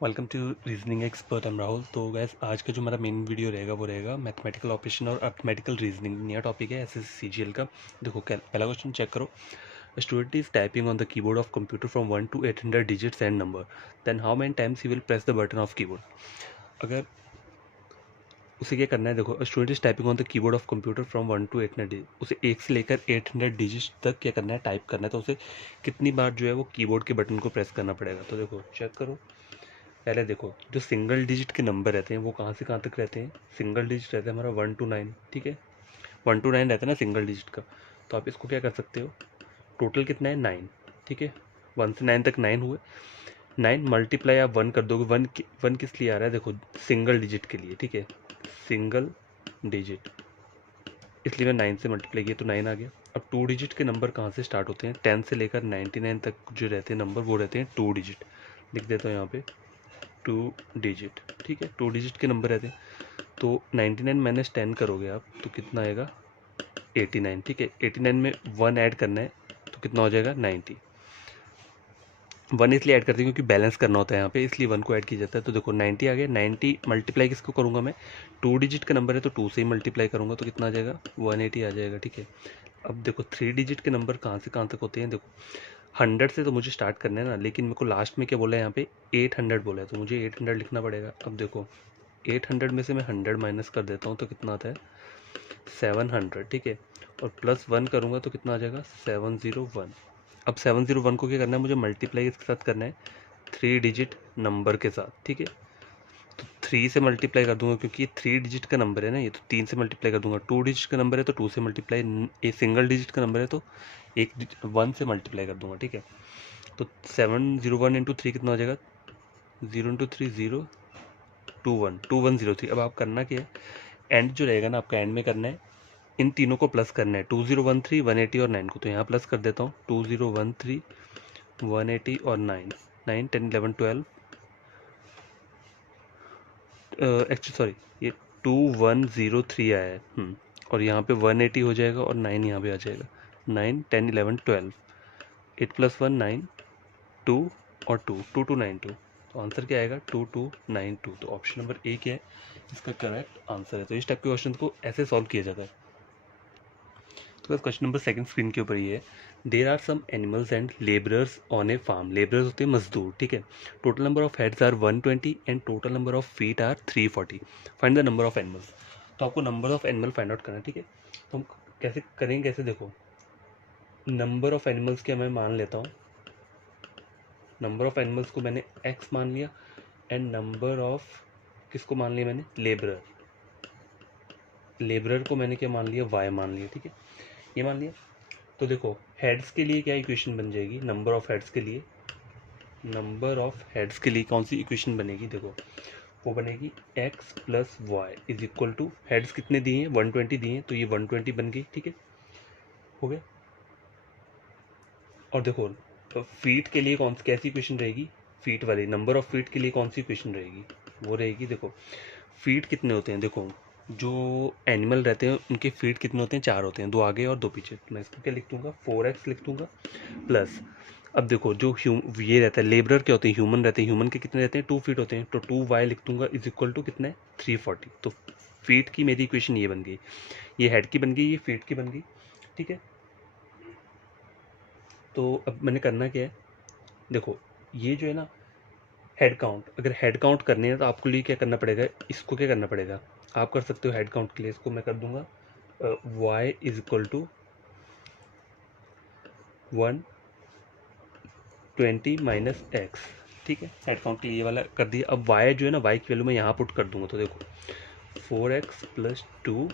Welcome to reasoning expert. I am Rahul. तो guys आज का जो हमारा मेन वीडियो रहेगा वो रहेगा मैथमेटिकल ऑपरेशन और अर्थमेटिकल रीजनिंग। नया टॉपिक है एसएससी सीजीएल का। देखो क्या पहला क्वेश्चन चेक करो। Student is typing on the keyboard of computer from 1 to 800 digits and number, then how many times he will press the button of keyboard. अगर उसे क्या करना है, देखो student is typing on the keyboard of computer from 1 to 800 digit, उसे 1 से लेकर 800 digit तक क्या करना है, टाइप करना है। तो उसे कितनी बार जो है वो कीबोर्ड के बटन को प्रेस करना पड़ेगा। तो देखो चेक करो। पहले देखो जो सिंगल डिजिट के नंबर रहते हैं वो कहाँ से कहाँ तक रहते हैं। सिंगल डिजिट रहता है हमारा 1 to 9, ठीक है। 1 to 9 रहता है ना सिंगल डिजिट का। तो आप इसको क्या कर सकते हो, टोटल कितना है 9, ठीक है। 1 से 9 तक 9 हुए। 9 मल्टीप्लाई आप 1 कर दोगे। वन किस लिए आ रहा है, देखो सिंगल डिजिट के लिए, ठीक है। सिंगल डिजिट, इसलिए मैं 9 से मल्टीप्लाई किया तो 9 आ गया। अब 2 डिजिट के नंबर कहाँ से स्टार्ट होते हैं, 10 से लेकर 99 तक जो रहते हैं नंबर वो रहते हैं 2 डिजिट। लिख देता हूँ यहाँ पे 2 डिजिट, ठीक है। 2 डिजिट के नंबर रहते हैं। तो 99 माइनस 10 करोगे आप तो कितना आएगा 89, ठीक है। 89 में 1 ऐड करना है तो कितना हो जाएगा 90। 1 इसलिए ऐड करते हैं क्योंकि बैलेंस करना होता है यहाँ पे, इसलिए 1 को ऐड किया जाता है। तो देखो 90 आ गया। 90 मल्टीप्लाई किसको करूँगा मैं, 2 डिजिट का नंबर है तो 2 से ही मल्टीप्लाई करूँगा तो कितना आ जाएगा 180 आ जाएगा, ठीक है। अब देखो 3 डिजिट के नंबर कहाँ से कहाँ तक होते हैं, देखो 100 से तो मुझे स्टार्ट करना है ना, लेकिन मेरे को लास्ट में क्या बोला है यहाँ पे 800 बोला है, तो मुझे 800 लिखना पड़ेगा। अब देखो 800 में से मैं 100 माइनस कर देता हूँ तो कितना आता है 700, ठीक है। और प्लस 1 करूँगा तो कितना आ जाएगा 701। अब 701 को क्या करना है, मुझे मल्टीप्लाई इसके साथ करना है 3 डिजिट नंबर के साथ, ठीक है। तो 3 से मल्टीप्लाई कर दूंगा क्योंकि ये 3 डिजिट का नंबर है ना, ये तो 3 से मल्टीप्लाई कर दूंगा। 2 डिजिट का नंबर है तो 2 से मल्टीप्लाई, ये सिंगल डिजिट का नंबर है तो 1 से मल्टीप्लाई कर दूंगा, ठीक है। तो 701 इंटू 3 कितना हो जाएगा, 0 इंटू 3 0, 2103। अब आप करना क्या है, एंड जो रहेगा ना आपका, एंड में करना है इन तीनों को प्लस करना है, 2013 180 और 9 को। तो यहाँ प्लस कर देता हूँ 2013 180 और 9, 9 10 11 12, एक्चुअली सॉरी ये 2103 आया है। और यहाँ पे 180 हो जाएगा और 9 यहाँ पे आ जाएगा। 9 10 11 12, 8 + 1 9, 2 और 2 2292। तो आंसर क्या आएगा 2292। तो ऑप्शन नंबर ए क्या है इसका करेक्ट आंसर है। तो इस टाइप के क्वेश्चन को ऐसे सॉल्व किया जाता है। तो क्वेश्चन नंबर सेकंड स्क्रीन के ऊपर ये है, there are some animals and labourers on a farm. Labourers होते हैं मजदूर, ठीक है। Total number of heads are 120 and total number of feet are 340। Find the number of animals. तो आपको number of animal find out करना है, ठीक है। तो हम कैसे करेंगे, कैसे, देखो नंबर ऑफ एनिमल्स के मैं मान लेता हूँ, नंबर ऑफ एनिमल्स को मैंने एक्स मान लिया एंड नंबर ऑफ किसको मान लिया मैंने, लेबरर। लेबरर को मैंने क्या मान लिया, वाई मान लिया, ठीक है। ये मान लिया। तो देखो हेड्स के लिए क्या इक्वेशन बन जाएगी, नंबर ऑफ हेड्स के लिए, नंबर ऑफ हेड्स के लिए कौन सी इक्वेशन बनेगी, देखो वो बनेगी x plus y is equal to, heads कितने दिए हैं 120 दिए हैं तो ये 120 बन गई, ठीक है, हो गया। और देखो तो फीट के लिए कौन सी कैसी इक्वेशन रहेगी, फीट वाली, नंबर ऑफ फीट के लिए कौन सी इक्वेशन रहेगी, वो रहेगी, देखो फीट कितने होते हैं, देखो जो एनिमल रहते हैं उनके फीट कितने होते हैं, 4 होते हैं, 2 आगे और 2 पीछे। तो मैं इसको क्या लिख दूंगा 4x लिख दूंगा प्लस, अब देखो जो ये रहता है लेबरर क्या होते हैं, ह्यूमन रहते हैं, ह्यूमन के कितने रहते हैं 2 फीट होते हैं, तो 2y लिख दूंगा इज इक्वल टू कितना है 340। तो फीट की मेरी इक्वेशन ये बन गई, ये हेड की बन गई, ये फीट की बन गई, ठीक है। तो अब मैंने करना क्या है, देखो ये जो है ना हेड काउंट, अगर हेड काउंट करनी है तो आपको लिए क्या करना पड़ेगा, इसको क्या करना पड़ेगा, आप कर सकते हो हेड काउंट के लिए, इसको मैं कर दूंगा y is equal to 120 minus x, ठीक है। हेड काउंट के लिए ये वाला कर दिया। अब y जो है ना, y की वैल्यू मैं यहाँ पुट कर दूंगा। तो देखो 4x plus 2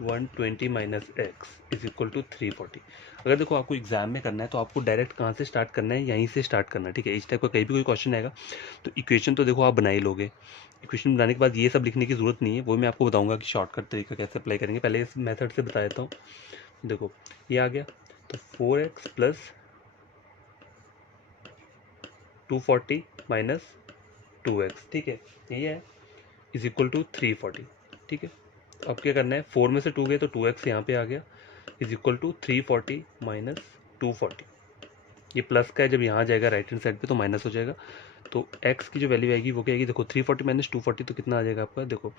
120 minus x is equal to 340। अगर देखो आपको एग्जाम में करना है तो आपको डायरेक्ट कहाँ से स्टार्ट करना है, यहीं से स्टार्ट करना है, ठीक है। इस टाइप का कहीं भी कोई क्वेश्चन आएगा तो इक्वेशन तो देखो आप बना ही लोगे। इक्वेशन बनाने के बाद ये सब लिखने की जरूरत नहीं है, वो मैं आपको बताऊंगा कि शॉर्टकट तरीका कैसे अप्लाई करेंगे। पहले इस मेथड से बता देता हूँ। देखो ये आ गया, तो 4x प्लस 240 माइनस 2x, ठीक है, यही है, इज इक्वल टू 340, ठीक है। अब क्या करना है, 4 में से 2 गए तो 2x यहाँ पे आ गया इज इक्वल टू 340 माइनस 240। ये प्लस का है, जब यहाँ जाएगा राइट हैंड साइड पे तो माइनस हो जाएगा। तो x की जो वैल्यू आएगी वो क्या आएगी, देखो 340 माइनस 240 तो कितना आ जाएगा आपका, देखो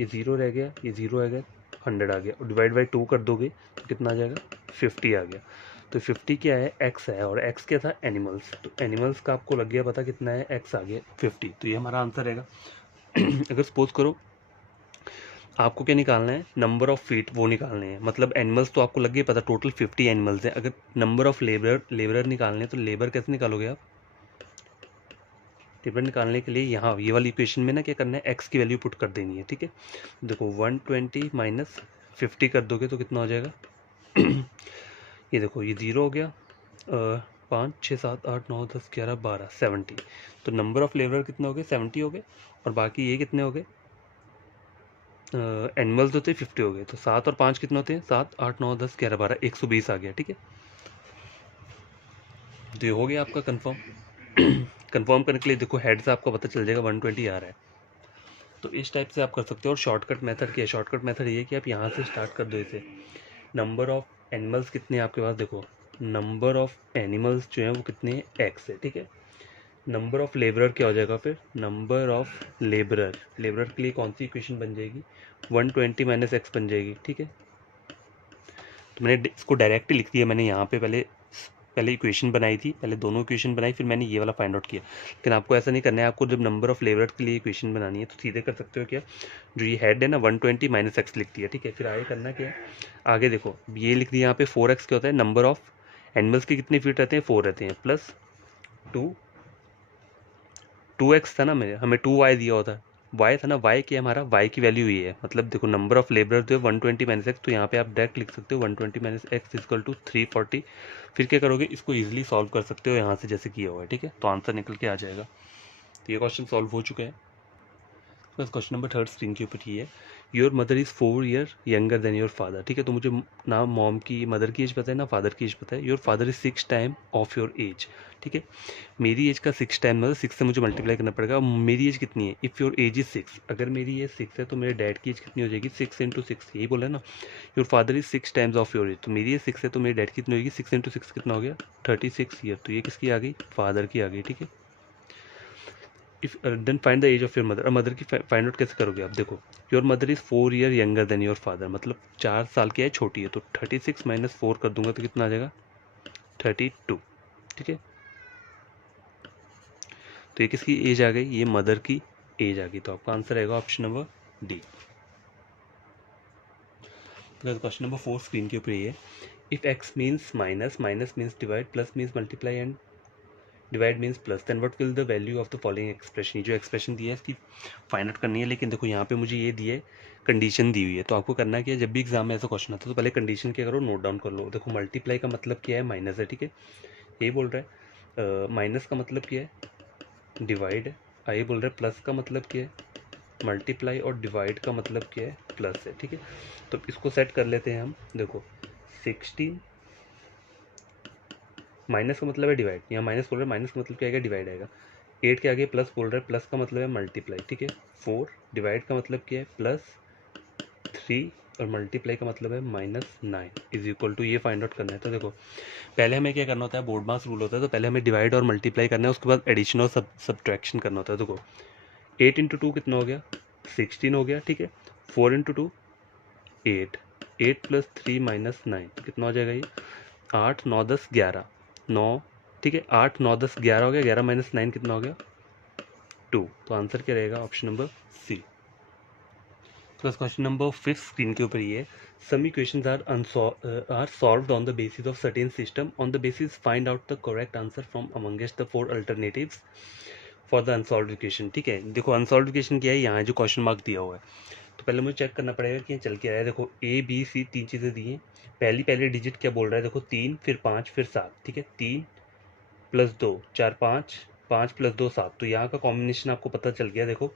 ये 0 रह गया, ये 0 आ गया, 100 आ गया, और डिवाइड बाई 2 कर दोगे तो कितना आ जाएगा, 50 आ गया। तो 50 क्या है, x है, और x क्या था, एनिमल्स। तो एनिमल्स का आपको लग गया पता कितना है, x आ गया 50। तो ये हमारा आंसर रहेगा। अगर सपोज करो आपको क्या निकालना है, नंबर ऑफ फीट वो निकालने हैं, मतलब एनिमल्स तो आपको लग गया पता, टोटल 50 एनिमल्स हैं। अगर नंबर ऑफ लेबरर निकालने हैं तो लेबर कैसे निकालोगे आप, लेबर निकालने के लिए यहाँ ये वाली इक्वेशन में ना क्या करना है, एक्स की वैल्यू पुट कर देनी है, ठीक है। देखो 120 माइनस 50 कर दोगे तो कितना हो जाएगा, ये देखो ये 0 हो गया, 5 6 7 8 9 10 11 12 70। तो नंबर ऑफ लेबर कितने हो गए, 70 हो गए, और बाकी ये कितने हो गए, एनिमल्स होते हैं 50 हो गए। तो 7 और 5 कितने होते हैं, 7 8 9 10 11 12 120 आ गया, ठीक है। तो ये हो गया आपका कंफर्म। कंफर्म करने के लिए देखो हेड से आपको पता चल जाएगा 120 आ रहा है। तो इस टाइप से आप कर सकते हो। और शॉर्टकट मेथड क्या है, शॉर्टकट मेथड ये है कि आप यहाँ से स्टार्ट कर दो इसे। नंबर ऑफ एनिमल्स कितने हैं आपके पास, देखो नंबर ऑफ एनिमल्स जो है वो कितने हैं, एक्स है, ठीक है। नंबर ऑफ लेबरर क्या हो जाएगा फिर, नंबर ऑफ लेबरर, लेबरर के लिए कौन सी इक्वेशन बन जाएगी, 120 माइनस एक्स बन जाएगी, ठीक है। तो मैंने इसको डायरेक्ट लिख दिया, मैंने यहाँ पे पहले इक्वेशन बनाई थी, पहले दोनों इक्वेशन बनाई, फिर मैंने ये वाला फाइंड आउट किया। लेकिन आपको ऐसा नहीं करना है, आपको जब नंबर ऑफ लेबर के लिए इक्वेशन बनानी है तो सीधे कर सकते हो क्या, जो ये हेड है ना 120 माइनस एक्स लिख दिया, ठीक है। फिर आगे करना क्या है, आगे देखो ये लिख दिया यहाँ पे 4x क्या होता है, नंबर ऑफ एनिमल्स के कितने फीट रहते हैं, 4 रहते हैं, प्लस 2x था ना, मेरे हमें 2y दिया होता है, y था ना, y क्या हमारा, y की वैल्यू ये है, मतलब देखो नंबर ऑफ लेबर जो है 120 माइनस एक्स, तो यहाँ पे आप डायरेक्ट लिख सकते हो 120 माइनस एक्स इक्वल टू 340। फिर क्या करोगे, इसको इजीली सॉल्व कर सकते हो यहाँ से जैसे किया हुआ है, ठीक है। तो आंसर निकल के आ जाएगा। तो ये क्वेश्चन सॉल्व हो चुका है। बस क्वेश्चन नंबर 3 स्क्रीन के ऊपर ये है, your mother is 4 year younger than your father, ठीक है। तो मुझे ना मॉम की मदर की एज पता है ना फादर की एज पता है। Your father is 6 time of your age, ठीक है। मेरी एज का 6 टाइम, मतलब 6 से मुझे मल्टीप्लाई करना पड़ेगा। मेरी एज कितनी है, इफ़ योर एज इज 6, अगर मेरी एज 6 है तो मेरे डैड की एज कितनी हो जाएगी, 6 इंटू 6, यही बोला है ना। Your father is 6 times of your age, तो मेरी एज 6 है तो मेरे डैड की कितनी होगी, 6 इंटू 6 कितना हो गया, 36 ईयर। तो ये किसकी आ गई, फादर की आ गई, ठीक है। If then find the age of your mother, mother की फाइंड आउट कैसे करोगे आप, देखो your mother is 4 year younger than your father, मतलब 4 साल की है, छोटी है। तो 36 माइनस 4 कर दूंगा तो कितना आ जाएगा, 32, ठीक है। तो ये किसकी एज आ गई, ये मदर की एज आ गई। तो आपका आंसर आएगा option number D. Question number 4 screen के ऊपर ये है, if x means minus, minus means divide, plus means multiply and divide means plus, then what will the value of the following expression. जो expression दिया है इसकी find out करनी है। लेकिन देखो यहाँ पे मुझे ये दिया है, कंडीशन दी हुई है। तो आपको करना क्या है, जब भी एग्जाम में ऐसा क्वेश्चन आता है तो पहले कंडीशन क्या करो, नोट डाउन कर लो। देखो मल्टीप्लाई का मतलब क्या है, माइनस है, ठीक है, यही बोल रहा है। माइनस का मतलब क्या है, डिवाइड है, ये बोल रहा है। प्लस का मतलब क्या है, मल्टीप्लाई, और डिवाइड का मतलब क्या है, प्लस है, ठीक है। तो इसको सेट कर लेते हैं हम। देखो 16, माइनस का मतलब है डिवाइड, यहाँ माइनस बोल रहा है, माइनस का मतलब क्या आएगा, डिवाइड आएगा। 8 के आगे प्लस बोल रहा है, प्लस का मतलब है मल्टीप्लाई, ठीक है। 4 डिवाइड का मतलब क्या है, +3, और मल्टीप्लाई का मतलब है -9 इज इक्वल टू, ये फाइंड आउट करना है। तो देखो पहले हमें क्या करना होता है, बोर्ड मास रूल होता है, तो पहले हमें डिवाइड और मल्टीप्लाई करना है, उसके बाद एडिशन और सब्ट्रैक्शन करना होता है। देखो 8 इंटू 2 कितना हो गया, 16 हो गया, ठीक है। 4 इंटू 2 8, 8 + 3 - 9 तो कितना हो जाएगा, ये 8 9 10 11 9, ठीक है। 8 9 10 11 हो गया, 11 - 9 कितना हो गया, 2। तो आंसर क्या रहेगा, option number C. Plus question number 5 screen के ऊपर ये है, some equations are solved on the basis of certain system, on the basis find out the correct answer from amongst the 4 alternatives for the unsolved equation, ठीक है। देखो unsolved equation क्या है, यहाँ जो क्वेश्चन मार्क दिया हुआ है, तो पहले मुझे चेक करना पड़ेगा कि चल के आया है। देखो ए बी सी 3 चीज़ें दी हैं। पहले डिजिट क्या बोल रहा है, देखो 3 फिर 5 फिर 7, ठीक है। 3 + 2 4 5, 5 + 2 7, तो यहाँ का कॉम्बिनेशन आपको पता चल गया। देखो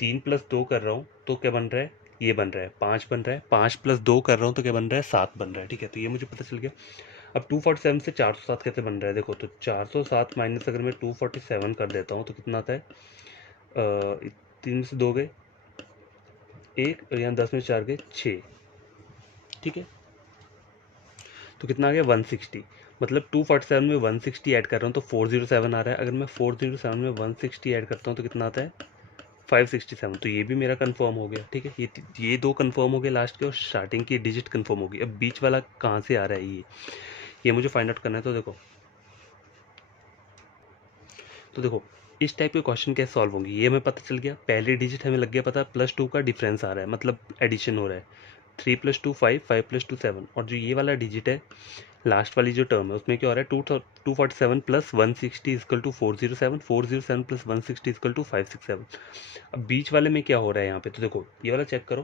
3 + 2 कर रहा हूँ तो क्या बन रहा है, ये बन रहा है 5 बन रहा है, 5 + 2 कर रहा हूँ तो क्या बन रहा है, 7 बन रहा है, ठीक है। तो ये मुझे पता चल गया। अब 247 से 407 कैसे बन रहा है, देखो तो 407 माइनस अगर मैं 247 कर देता हूँ तो कितना आता है, 3 से 2 गए 1, और यहाँ 10 में 4 गए 6, ठीक है। तो कितना आ गया 160। मतलब 247 में 160 ऐड कर रहा हूँ तो 407 आ रहा है। अगर मैं 407 में 160 ऐड करता हूँ तो कितना आता है 567। तो ये भी मेरा कंफर्म हो गया। ठीक है, ये दो कंफर्म हो गए लास्ट के, और स्टार्टिंग की डिजिट कंफर्म होगी। अब बीच वाला कहाँ से आ रहा है ये मुझे फाइंड आउट करना है। तो देखो इस टाइप के क्वेश्चन कैसे सॉल्व होंगे ये हमें पता चल गया। पहली डिजिट हमें लग गया पता, +2 का डिफरेंस आ रहा है, मतलब एडिशन हो रहा है। 3 + 2 5, 5 + 2 7, और जो ये वाला डिजिट है लास्ट वाली जो टर्म है उसमें क्या हो रहा है, 247 + 160 = 407, 407 + 160 = 567। अब बीच वाले में क्या हो रहा है यहाँ पे, तो देखो ये वाला चेक करो।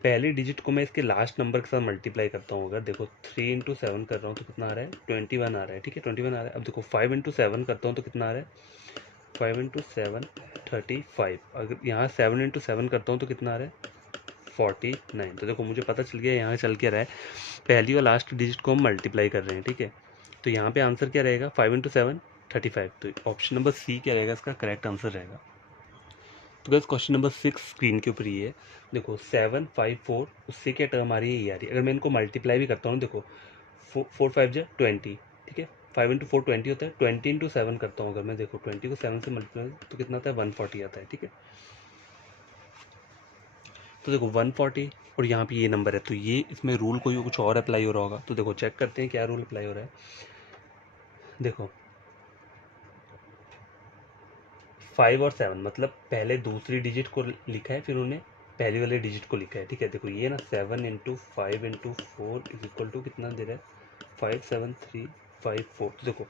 पहली डिजिट को मैं इसके लास्ट नंबर के साथ मल्टीप्लाई करता हूँ। अगर देखो 3 × 7 कर रहा हूँ तो कितना आ रहा है 21 आ रहा है। ठीक है, 21 आ रहा है। अब देखो 5 × 7 करता हूँ तो कितना आ रहा है 5 × 7 35। अगर यहाँ 7 × 7 करता हूँ तो कितना आ रहा है 49। तो देखो मुझे पता चल गया यहाँ चल क्या रहा है, पहली और लास्ट डिजिट को हम मल्टीप्लाई कर रहे हैं। ठीक है, तो यहाँ पे आंसर क्या रहेगा 5 × 7 35। तो ऑप्शन नंबर सी क्या रहेगा, इसका करेक्ट आंसर रहेगा। तो बस क्वेश्चन नंबर 6 स्क्रीन के ऊपर ये है। देखो 7 5 4, उससे क्या टर्म आ रही है ये आ रही है। अगर मैं इनको मल्टीप्लाई भी करता हूँ, देखो 4 5 जा 20। ठीक है, 5 × 4 20 होता है। 20 × 7 करता हूँ अगर मैं, देखो 20 को 7 से मल्टीप्लाई तो कितना आता है 140 आता है। ठीक है, तो देखो 140 और यहाँ पे ये नंबर है, तो ये इसमें रूल कोई कुछ और अप्लाई हो रहा होगा। तो देखो चेक करते हैं क्या रूल अप्लाई हो रहा है। देखो 5 और 7, मतलब पहले दूसरी डिजिट को लिखा है फिर उन्हें पहली वाले डिजिट को लिखा है। ठीक है, देखो ये ना 7 × 5 × 4 = कितना दे रहा है 5 7 3 5 4। तो देखो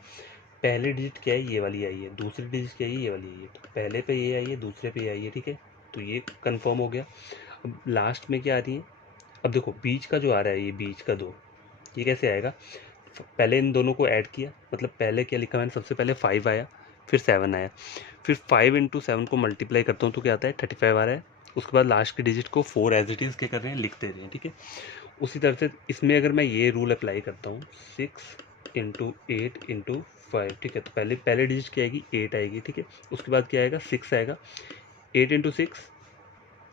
पहली डिजिट क्या है ये वाली आई है, दूसरी डिजिट क्या है ये वाली आई है। तो पहले पे ये आई है, दूसरे पे ये आई है। ठीक है, तो ये कंफर्म हो गया। अब लास्ट में क्या आ रही है, अब देखो बीच का जो आ रहा है ये बीच का 2, ये कैसे आएगा। पहले इन दोनों को ऐड किया, मतलब पहले क्या लिखा मैंने, सबसे पहले 5 आया फिर 7 आया, फिर 5 × 7 को मल्टीप्लाई करता हूँ तो क्या आता है 35 आ रहा है। उसके बाद लास्ट की डिजिट को 4 एज इट इज़ क्या कर रहे हैं लिख दे रहे हैं। ठीक है, उसी तरह से इसमें अगर मैं ये रूल अप्लाई करता हूँ 6 × 8 × 5। ठीक है, तो पहले पहले डिजिट क्या आएगी 8 आएगी। ठीक है, उसके बाद क्या आएगा 6 आएगा, 8 × 6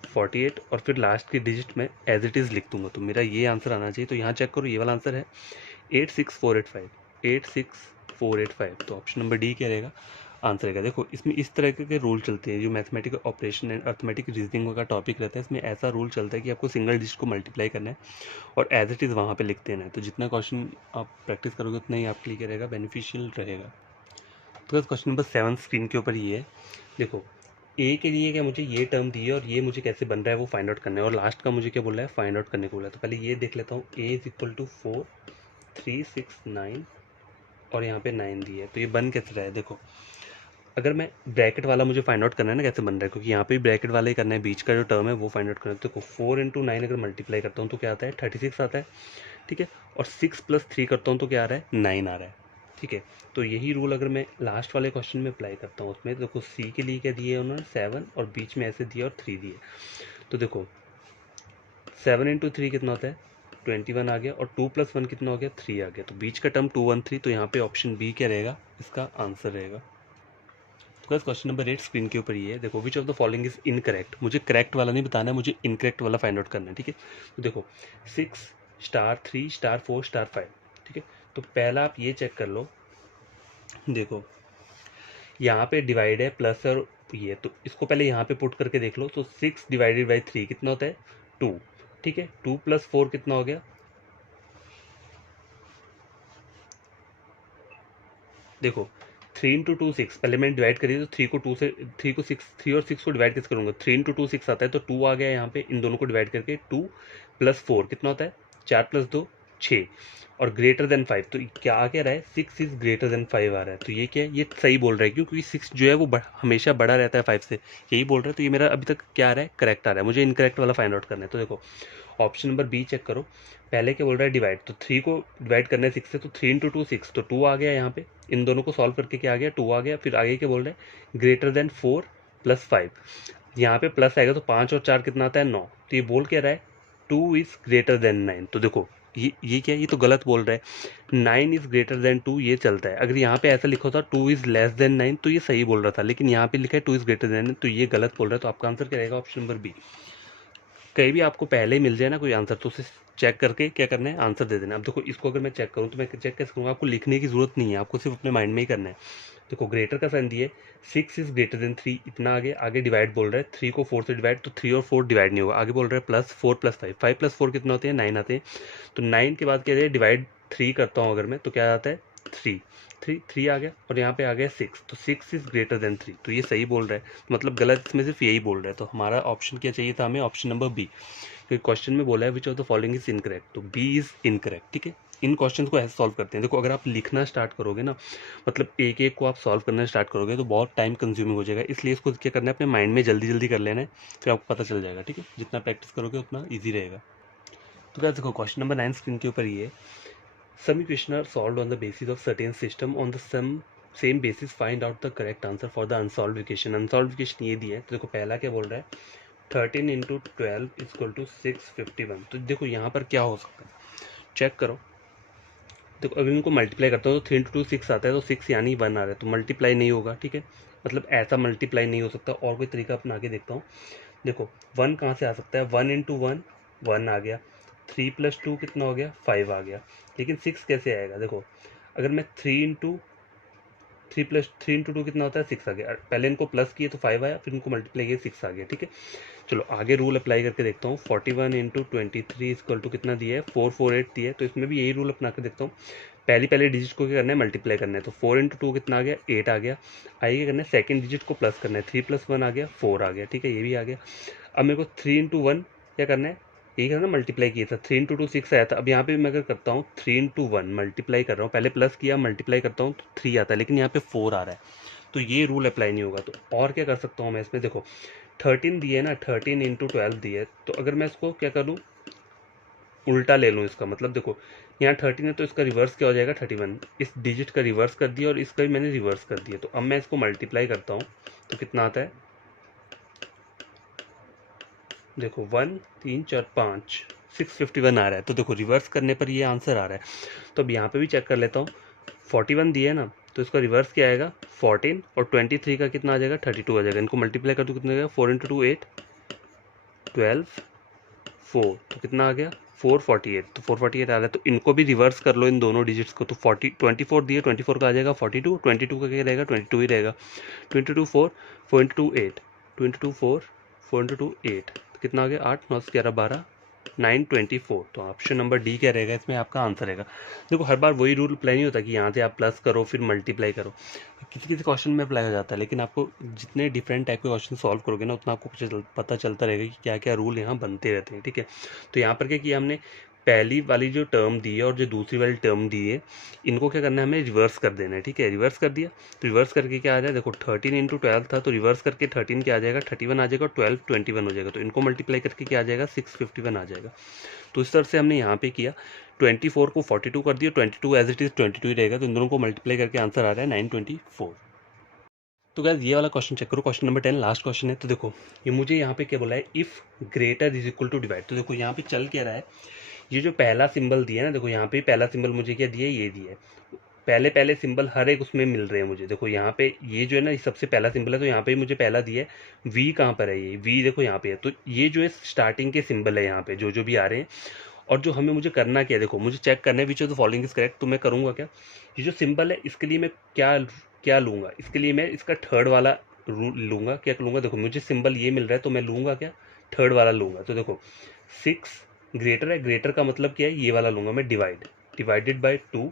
48, और फिर लास्ट की डिजिट में एज इट इज़ लिख दूंगा। तो मेरा ये आंसर आना चाहिए। तो यहाँ चेक करो ये वाला आंसर है 86485, 86485। तो ऑप्शन नंबर डी क्या रहेगा आंसर रहेगा। देखो इसमें इस तरह के रूल चलते हैं, जो mathematical operation and arithmetic reasoning का टॉपिक रहता है, इसमें ऐसा रूल चलता है कि आपको सिंगल डिजिट को मल्टीप्लाई करना है और एज इट इज़ वहाँ पे लिख देना है। तो जितना क्वेश्चन आप प्रैक्टिस करोगे उतना ही आपके लिए क्या रहेगा बेनिफिशियल रहेगा। तो क्वेश्चन नंबर 7 स्क्रीन के ऊपर ये है। देखो ए के लिए क्या मुझे ये टर्म दी है और ये मुझे कैसे बन रहा है वो फाइंड आउट करना है, और लास्ट का मुझे क्या बोला है फाइंड आउट करने को बोला है। तो पहले ये देख लेता हूँ, a = 4 3 6 9, और यहाँ पे 9 दी है। तो ये बन कैसे रहा है, देखो अगर मैं ब्रैकेट वाला मुझे फाइंड आउट करना है ना कैसे बन रहा है, क्योंकि यहाँ पे भी ब्रैकेट वाला ही करना है, बीच का जो टर्म है वो फाइंड आउट करना है। तो देखो 4 × 9 अगर मल्टीप्लाई करता हूँ तो क्या आता है 36 आता है। ठीक है, और 6 + 3 करता हूँ तो क्या आ रहा है 9 आ रहा है। ठीक है, तो यही रूल अगर मैं लास्ट वाले क्वेश्चन में अप्लाई करता हूँ उसमें, देखो सी के लिए क्या दिए उन्होंने 7, और बीच में ऐसे दिया और 3 दिए। तो देखो 7 × 3 कितना होता है 21 आ गया, और 2 + 1 कितना हो गया 3 आ गया। तो बीच का टर्म 2 1 3, तो यहाँ पे ऑप्शन बी क्या रहेगा इसका आंसर रहेगा। तो बस क्वेश्चन नंबर 8 स्क्रीन के ऊपर ये है। देखो which of the following is incorrect. मुझे करेक्ट वाला नहीं बताना है, मुझे इनकरेक्ट वाला फाइंड आउट करना है। ठीक है, तो देखो 6 * 3 * 4 * 5। ठीक है, तो पहला आप ये चेक कर लो, देखो यहाँ पे डिवाइड है प्लस और ये, तो इसको पहले यहाँ पे पुट करके देख लो। तो 6 / 3 कितना होता है 2। ठीक है, 2 + 4 कितना हो गया, देखो 3 × 2 6, पहले मैंने डिवाइड करी तो 3 को 2 से 3 को 6, 3 और 6 को डिवाइड कैसे करूँगा, 3 × 2 6 आता है, तो 2 आ गया यहाँ पे। इन दोनों को डिवाइड करके 2 + 4 कितना होता है 4 + 2 6, और ग्रेटर देन 5। तो क्या आ क्या रहा है 6 इज ग्रेटर देन 5 आ रहा है। तो ये क्या है, ये सही बोल रहा है, क्यों क्योंकि 6 जो है वो हमेशा बड़ा रहता है 5 से, यही बोल रहा है। तो ये मेरा अभी तक क्या आ रहा है करेक्ट आ रहा है। मुझे इनकरेक्ट वाला फाइंड आउट करना है। तो देखो ऑप्शन नंबर बी चेक करो, पहले क्या बोल रहा है डिवाइड, तो 3 को डिवाइड करना है 6 से, तो 3 × 2 6, तो 2 आ गया यहाँ पे। इन दोनों को सॉल्व करके क्या आ गया 2 आ गया। फिर आगे क्या बोल रहे हैं ग्रेटर देन 4 + 5, यहाँ पे प्लस आएगा तो 5 और 4 कितना आता है 9। तो ये बोल क्या रहा है 2 इज ग्रेटर देन 9। तो देखो ये क्या है, ये तो गलत बोल रहा है। 9 इज ग्रेटर देन 2 ये चलता है। अगर यहाँ पे ऐसा लिखा था 2 इज लेस देन 9 तो ये सही बोल रहा था, लेकिन यहाँ पे लिखा है 2 इज ग्रेटर देन 9, तो ये गलत बोल रहा है। तो आपका आंसर क्या रहेगा ऑप्शन नंबर बी। कहीं भी आपको पहले ही मिल जाए ना कोई आंसर, तो उसे चेक करके क्या करना है, आंसर दे देना। अब देखो इसको अगर मैं चेक करूँ तो मैं चेक कैसे करूँगा, आपको लिखने की जरूरत नहीं है, आपको सिर्फ अपने माइंड में ही करना है। देखो ग्रेटर का साइन दिए, 6 इज ग्रेटर देन 3, इतना आगे आगे डिवाइड बोल रहा है, 3 को 4 से डिवाइड, तो 3 और 4 डिवाइड नहीं होगा, आगे बोल रहा है प्लस 4 प्लस 5, 5 प्लस 4 कितना होते हैं, 9 आते हैं। तो 9 के बाद क्या है, डिवाइड 3 करता हूँ अगर मैं, तो क्या आता है 3, 3 आ गया, और यहाँ पे आ गया 6, तो 6 इज ग्रेटर देन 3, तो ये सही बोल रहा है, मतलब गलत इसमें सिर्फ यही बोल रहा है। तो हमारा ऑप्शन क्या चाहिए था हमें, ऑप्शन नंबर बी, क्योंकि क्वेश्चन में बोला है which of the following is incorrect, तो बी इज इनकरेक्ट। ठीक है, इन क्वेश्चंस को ऐसे सॉल्व करते हैं। देखो अगर आप लिखना स्टार्ट करोगे ना, मतलब एक एक को आप सॉल्व करना स्टार्ट करोगे तो बहुत टाइम कंज्यूमिंग हो जाएगा, इसलिए इसको क्या करना है, अपने माइंड में जल्दी जल्दी कर लेना है, फिर आपको पता चल जाएगा। ठीक है, जितना प्रैक्टिस करोगे उतना ईजी रहेगा। तो क्या देखो क्वेश्चन नंबर 9 स्क्रीन के ऊपर ये, some equation are solved on the basis of certain system, on the same basis find out the correct answer for the unsolved equation. Unsolved equation ये दिया है, तो देखो पहला क्या बोल रहा है, 13 इंटू 12 इक्वल टू 651। तो देखो यहाँ पर क्या हो सकता है, चेक करो। देखो अभी इनको मल्टीप्लाई करता हूँ तो 3 इंटू 6 आता है, तो 6 यानी 1 आ रहा है, तो मल्टीप्लाई नहीं होगा। ठीक है, मतलब ऐसा मल्टीप्लाई नहीं हो सकता, और कोई तरीका अपना के देखता हूँ। देखो 1 कहाँ से आ सकता है, 1 इंटू 1 1 आ गया, 3 प्लस 2 कितना हो गया, 5 आ गया, लेकिन 6 कैसे आएगा। देखो अगर मैं 3 इंटू 2 कितना होता है, 6 आ गया, पहले इनको प्लस किए तो 5 आया, फिर इनको मल्टीप्लाई किए 6 आ गया। ठीक है, चलो आगे रूल अप्लाई करके देखता हूँ। 41 इंटू 23 इक्वल टू कितना दिया है, 448 दिया है, तो इसमें भी यही रूल अपना के देखता हूँ। पहले डिजिट को क्या करना है, मल्टीप्लाई करना है, तो 4 इंटू 2 कितना आ गया, 8 आ गया। आगे क्या करना है, सेकंड डिजिट को प्लस करना है, 3 प्लस 1 आ गया, 4 आ गया। ठीक है, ये भी आ गया। अब मेरे को 3 इंटू 1 क्या करना है, यही करना, मल्टीप्लाई किया था, 3 इंटू 2 6 आया था। अब यहाँ पे मैं अगर करता हूँ 3 इंटू 1 मल्टीप्लाई कर रहा हूँ, पहले प्लस किया मल्टीप्लाई करता हूँ तो 3 आता है, लेकिन यहाँ पे 4 आ रहा है, तो ये रूल अप्लाई नहीं होगा। तो और क्या कर सकता हूँ मैं इसमें, देखो 13 दिए ना, 13 इंटू 12 दिए, तो अगर मैं इसको क्या करूँ, उल्टा ले लूँ इसका मतलब, देखो यहाँ 13 है तो इसका रिवर्स क्या हो जाएगा, 31, इस डिजिट का रिवर्स कर दिया और इसका भी मैंने रिवर्स कर दिया। तो अब मैं इसको मल्टीप्लाई करता हूँ तो कितना आता है, देखो 1 3 4 5 651 आ रहा है, तो देखो रिवर्स करने पर ये आंसर आ रहा है। तो अब यहाँ पे भी चेक कर लेता हूँ, 41 दिया है ना, तो इसका रिवर्स क्या आएगा 14, और 23 का कितना आ जाएगा 32 आ जाएगा। इनको मल्टीप्लाई कर दो कितना आ जाएगा, 4 इंटू 2 8 12 4, तो कितना आ गया 448, तो 448 आ रहा है। तो इनको भी रिवर्स कर लो इन दोनों डिजिट्स को, तो 24 दिए, 24 का आ जाएगा 42, 22 का क्या रहेगा 22 ही रहेगा, 22 4 4 इंटू 2 8 22 4 4 इंटू 2 8, तो कितना आ गया 8 9 11 12 924। तो ऑप्शन नंबर डी क्या रहेगा, इसमें आपका आंसर रहेगा। देखो हर बार वही रूल अप्लाई नहीं होता कि यहाँ से आप प्लस करो फिर मल्टीप्लाई करो, किसी किसी क्वेश्चन में अप्लाई हो जाता है, लेकिन आपको जितने डिफरेंट टाइप के क्वेश्चन सॉल्व करोगे ना, उतना आपको पता चलता रहेगा कि क्या क्या रूल यहाँ बनते रहते हैं। ठीक है, तो यहाँ पर क्या किया हमने, पहली वाली जो टर्म दी है और जो दूसरी वाली टर्म दी है, इनको क्या करना है, हमें रिवर्स कर देना है। ठीक है, रिवर्स कर दिया, तो रिवर्स करके क्या आ जाए, देखो 13 इंटू 12 था, तो रिवर्स करके 13 क्या आ जाएगा 31 आ जाएगा, और 12 21 हो जाएगा, तो इनको मल्टीप्लाई करके क्या आ जाएगा 651 आ जाएगा। तो इस तरह से हमने यहाँ पे किया, 24 को 42 कर दिया, 22 एज इट इज़ 22 ही रहेगा, तो इन दोनों को मल्टीप्लाई करके आंसर आ रहा है 924। तो गैस ये वाला क्वेश्चन चेक करो, क्वेश्चन नंबर 10 लास्ट क्वेश्चन है। तो देखो ये मुझे यहाँ पे क्या बोला है, if greater is equal to divide. तो देखो यहाँ पे चल क्या रहा है, ये जो पहला सिंबल दिया है ना, देखो यहाँ पे पहला सिंबल मुझे क्या दिया है, ये दिया है, पहले पहले सिंबल हर एक उसमें मिल रहे हैं मुझे। देखो यहाँ पे ये जो है ना, सबसे पहला सिंबल है, तो यहाँ पे मुझे पहला दिया है, वी कहाँ पर है, ये वी देखो यहाँ पे है, तो ये जो है स्टार्टिंग के सिंबल है यहाँ पे जो जो भी आ रहे हैं। और जो हमें मुझे करना क्या है, देखो मुझे चेक करना है which of the following is correct. तो मैं करूँगा क्या, ये जो सिंबल है इसके लिए मैं क्या क्या लूँगा, इसके लिए मैं इसका थर्ड वाला लूँगा, क्या लूँगा, देखो मुझे सिंबल ये मिल रहा है तो मैं लूँगा क्या, थर्ड वाला लूँगा। तो देखो 6 ग्रेटर है, ग्रेटर का मतलब क्या है, ये वाला लूँगा मैं, डिवाइडेड बाय 2,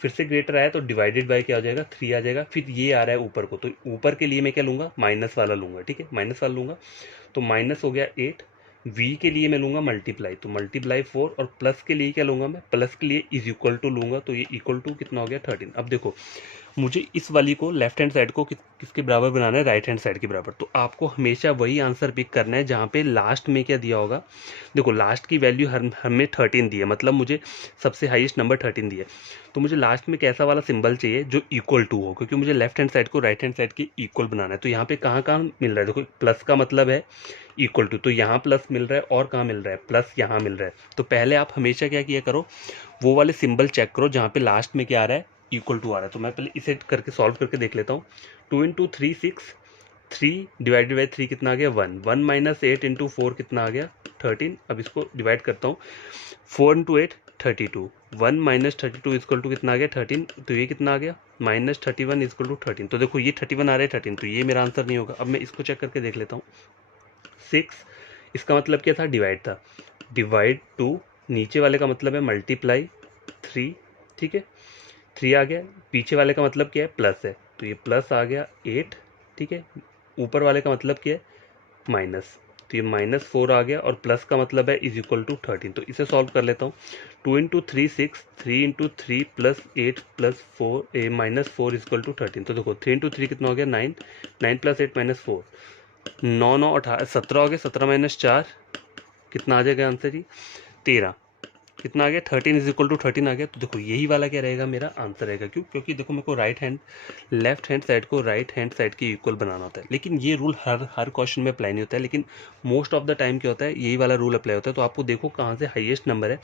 फिर से ग्रेटर आया तो डिवाइडेड बाय क्या हो जाएगा 3 आ जाएगा, फिर ये आ रहा है ऊपर को, तो ऊपर के लिए मैं क्या लूँगा, माइनस वाला लूँगा। ठीक है, माइनस वाला लूँगा, तो माइनस हो गया 8, वी के लिए मैं लूँगा मल्टीप्लाई, तो मल्टीप्लाई 4, और प्लस के लिए क्या लूँगा मैं, प्लस के लिए इज इक्वल टू लूँगा, तो ये इक्वल टू कितना हो गया 13। अब देखो मुझे इस वाली को लेफ्ट हैंड साइड को किसके बराबर बनाना है, राइट हैंड साइड के बराबर। तो आपको हमेशा वही आंसर पिक करना है जहाँ पे लास्ट में क्या दिया होगा, देखो लास्ट की वैल्यू हमें 13 दी है, मतलब मुझे सबसे हाईएस्ट नंबर 13 दिया है, तो मुझे लास्ट में कैसा वाला सिंबल चाहिए जो इक्वल टू हो, क्योंकि मुझे लेफ्ट हैंड साइड को राइट हैंड साइड के इक्वल बनाना है। तो यहाँ पे कहाँ कहाँ मिल रहा है, देखो प्लस का मतलब है इक्वल टू, तो यहाँ प्लस मिल रहा है और कहाँ मिल रहा है, प्लस यहाँ मिल रहा है। तो पहले आप हमेशा क्या किया करो, वो वाले सिंबल चेक करो जहाँ पे लास्ट में क्या आ रहा है, इक्वल टू आ रहा है। तो मैं पहले इसे करके सॉल्व करके देख लेता हूँ। 2 इंटू 3 6, 3 डिवाइडेड बाई 3 कितना आ गया 1, 1 माइनस 8 इंटू 4 कितना आ गया 13। अब इसको डिवाइड करता हूँ, 4 इंटू 8 32, 1 माइनस 32 इक्वल टू कितना आ गया 13, तो ये कितना आ गया माइनस 31 इक्वल टू 13। तो देखो ये 31 आ रहा है 13, तो ये मेरा आंसर नहीं होगा। अब मैं इसको चेक करके देख लेता हूँ। 6 इसका मतलब क्या था, डिवाइड था, डिवाइड 2 नीचे वाले का मतलब है मल्टीप्लाई 3, ठीक है 3 आ गया, पीछे वाले का मतलब क्या है प्लस है, तो ये प्लस आ गया 8, ठीक है ऊपर वाले का मतलब क्या है माइनस, तो ये -4 आ गया और प्लस का मतलब है इज इक्वल टू 13। तो इसे सॉल्व कर लेता हूँ। 2 into 3 6, 3 into 3 plus 8 plus 4 -4 equal to 13। तो देखो 3 इंटू 3 कितना हो गया 9, 9 प्लस 8 -4, 9 9 18 17 हो गया, 17 माइनस 4 कितना आ जाएगा आंसर जी 13, कितना आ गया 13 इज इक्वल टू 13 आ गया। तो देखो यही वाला क्या रहेगा मेरा आंसर रहेगा। क्यों? क्योंकि देखो मेरे को लेफ्ट हैंड साइड को राइट हैंड साइड के इक्वल बनाना होता है, लेकिन ये रूल हर क्वेश्चन में अप्लाई नहीं होता है, लेकिन मोस्ट ऑफ द टाइम क्या होता है यही वाला रूल अप्लाई होता है। तो आपको देखो कहाँ से हाईएस्ट नंबर है।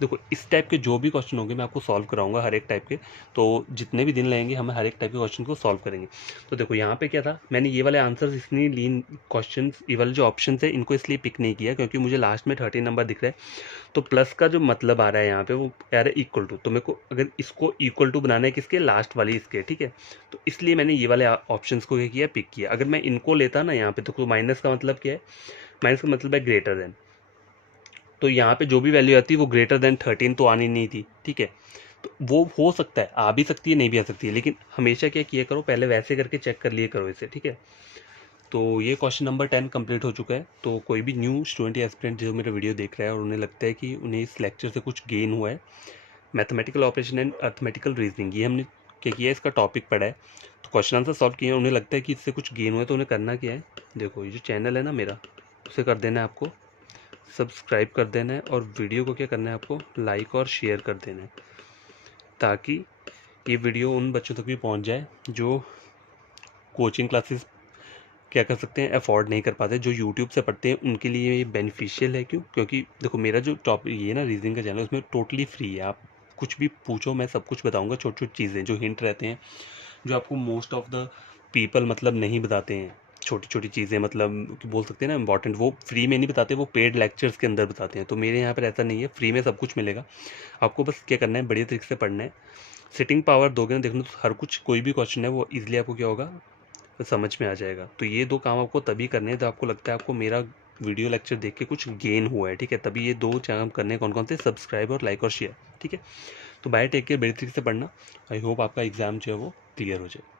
देखो इस टाइप के जो भी क्वेश्चन होंगे मैं आपको सॉल्व कराऊंगा हर एक टाइप के, तो जितने भी दिन लगेंगे हम हर एक टाइप के क्वेश्चन को सॉल्व करेंगे। तो देखो यहाँ पे क्या था, मैंने ये वाले आंसर इसलिए लीन क्वेश्चन ये वाले जो ऑप्शन है इनको इसलिए पिक नहीं किया क्योंकि मुझे लास्ट में 13 नंबर दिख रहा है, तो प्लस का जो मतलब आ रहा है यहाँ पे वो आ रहा है इक्वल टू, तो मेरे को अगर इसको इक्वल टू बनाना है किसके लास्ट वाली इसके, ठीक है तो इसलिए मैंने ये वाले ऑप्शंस को क्या किया पिक किया। अगर मैं इनको लेता ना यहाँ पे तो माइनस का मतलब क्या है, माइनस का मतलब है ग्रेटर देन, तो यहाँ पे जो भी वैल्यू आती है वो ग्रेटर देन 13 तो आनी नहीं थी, ठीक है तो वो हो सकता है आ भी सकती है नहीं भी आ सकती है, लेकिन हमेशा क्या किया करो पहले वैसे करके चेक कर लिए करो इसे, ठीक है। तो ये क्वेश्चन नंबर 10 कंप्लीट हो चुका है। तो कोई भी न्यू स्टूडेंट या एस्पिरेंट जो मेरा वीडियो देख रहा है और उन्हें लगता है कि उन्हें इस लेक्चर से कुछ गेन हुआ है, mathematical operation and arithmetical reasoning ये हमने क्या किया है, इसका टॉपिक पढ़ा है, तो क्वेश्चन आंसर सॉल्व किए, उन्हें लगता है कि इससे कुछ गेन हुआ है, तो उन्हें करना क्या है, देखो ये जो चैनल है ना मेरा उसे कर देना है आपको सब्सक्राइब कर देना है, और वीडियो को क्या करना है आपको लाइक और शेयर कर देना है, ताकि ये वीडियो उन बच्चों तक भी पहुंच जाए जो कोचिंग क्लासेस क्या कर सकते हैं अफोर्ड नहीं कर पाते, जो यूट्यूब से पढ़ते हैं उनके लिए ये बेनिफिशियल है। क्यों? क्योंकि देखो मेरा जो टॉपिक ये ना रीजनिंग का चैनल है उसमें टोटली फ्री है, आप कुछ भी पूछो मैं सब कुछ बताऊंगा, छोटी छोटी चीज़ें जो हिंट रहते हैं जो आपको मोस्ट ऑफ द पीपल मतलब नहीं बताते हैं, छोटी छोटी चीज़ें मतलब बोल सकते हैं ना इंपॉर्टेंट, वो फ्री में नहीं बताते, वो पेड लेक्चर्स के अंदर बताते हैं। तो मेरे यहाँ पर ऐसा नहीं है, फ्री में सब कुछ मिलेगा, आपको बस क्या करना है बढ़िया तरीके से पढ़ना है, सिटिंग पावर दोगे ना देखना तो हर कुछ कोई भी क्वेश्चन है वो ईजिली आपको क्या होगा तो समझ में आ जाएगा। तो ये 2 काम आपको तभी करने हैं तो आपको लगता है आपको मेरा वीडियो लेक्चर देख के कुछ गेन हुआ है, ठीक है तभी ये 2 काम करने हैं, कौन कौन से सब्सक्राइब और लाइक और शेयर, ठीक है। तो बाय टेक केयर, बड़ी तरीके से पढ़ना, आई होप आपका एग्जाम जो है वो क्लियर हो जाए।